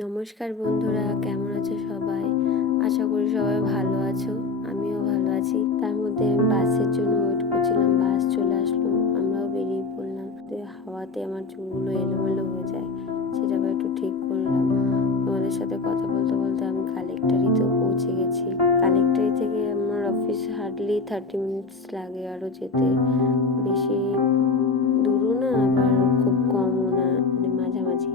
নমস্কার বন্ধুরা, কেমন আছো সবাই? আশা করি সবাই ভালো আছো। আমিও ভালো আছি। তার মধ্যে আমি বাসের জন্য ওয়েট করছিলাম। বাস চলে আসলো, আমরাও বেরিয়ে পড়লাম। হাওয়াতে আমার চুলগুলো এলোমেলো হয়ে যায়, সেটা আবার একটু ঠিক করলাম। তোমাদের সাথে কথা বলতে বলতে আমি কালেক্টরিতেও পৌঁছে গেছি। কালেক্টরি থেকে আমার অফিস হার্ডলি 30 মিনিটস লাগে আরও যেতে। বেশি দূরও না, আবার খুব কমও না, মানে মাঝামাঝি।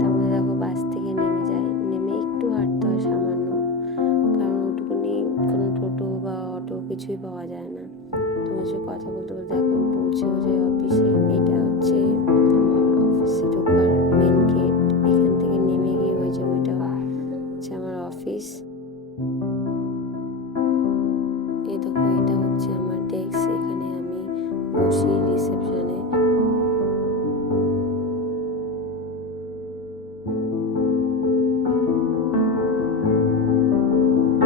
তার মধ্যে দেখো বাস থেকে নেমে যায়, নেমে একটু হাঁটতে হয় সামান্য, কারণ ওটুকুনি কোনো টোটো বা অটো কিছুই পাওয়া যায় না। তোমার সাথে কথা বলতে বলতে এখন পৌঁছেও যাই অফিসে। এটা হচ্ছে আমার অফিসে ঢোকার মেন গেট। এখান থেকে নেমে গিয়ে হয়ে যাবে, ওইটা হচ্ছে আমার অফিস। এই দেখো, এটা হচ্ছে আমার ডেস্ক, এখানে আমি বসি রিসেপশনে।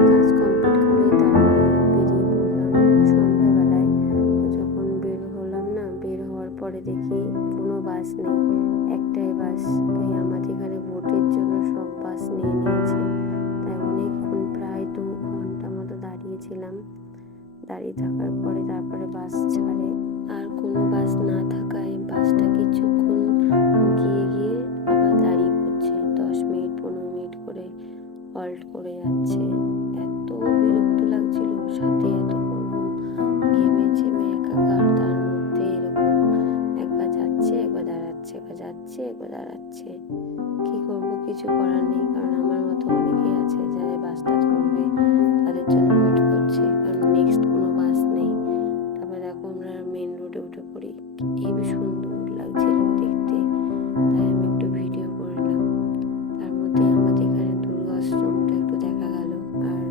কাজ কমপ্লিট করে তারপরে বেরিয়ে পড়লাম সন্ধ্যাবেলায়। তো যখন বের হলাম না, বের হওয়ার পরে দেখি কোনো বাস নেই, একটাই বাস। তাই আমাদের এখানে ভোটের জন্য সব বাস নিয়ে নিয়েছে। তাই অনেকক্ষণ, প্রায় 2 ঘন্টা মতো দাঁড়িয়েছিলাম। দাঁড়িয়ে থাকার পরে তারপরে বাস ছাড়ে। আর কোনো বাস না থাকায় বাসটা কিছুক্ষণ গিয়ে গিয়ে আবার দাঁড়িয়ে পড়ছে, 10 মিনিট 15 মিনিট করে হল্ট করে যাচ্ছে। এত বিরক্ত লাগছিল, সাথে এত গরম, ঘেমে ঝেমে একাকার। তার মধ্যে এরকম একবার যাচ্ছে একবার দাঁড়াচ্ছে, একবার যাচ্ছে একবার দাঁড়াচ্ছে। কি করব, কিছু করার নেই, কারণ আমার মতো অনেকেই আছে যারা বাসটা ধরবে, তাদের জন্য ওয়েট করছে, কারণ নেক্সট কোনো বাস নেই। তারপর দেখো আমরা মেন রোডে উঠে পড়ি। এই সুন্দর লাগছিল দেখতে, তাই আমি একটু ভিডিও করলাম। তার মধ্যে আমাদের এখানে দুর্গাশ্রমটা একটু দেখা গেল, আর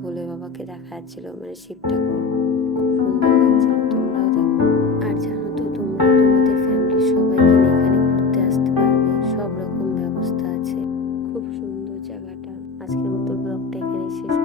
ভোলে বাবাকে দেখা যাচ্ছিল, মানে শিব ঠাকুর। খুব সুন্দর লাগছিল, তোমরাও দেখো। আর জানো তো, তোমরা তোমাদের ফ্যামিলির সবাইকে নিয়ে এখানে ঘুরতে আসতে পারবে, সব রকম ব্যবস্থা আছে। খুব সুন্দর জায়গাটা। আজকের মতো ব্লগটা এখানে শেষ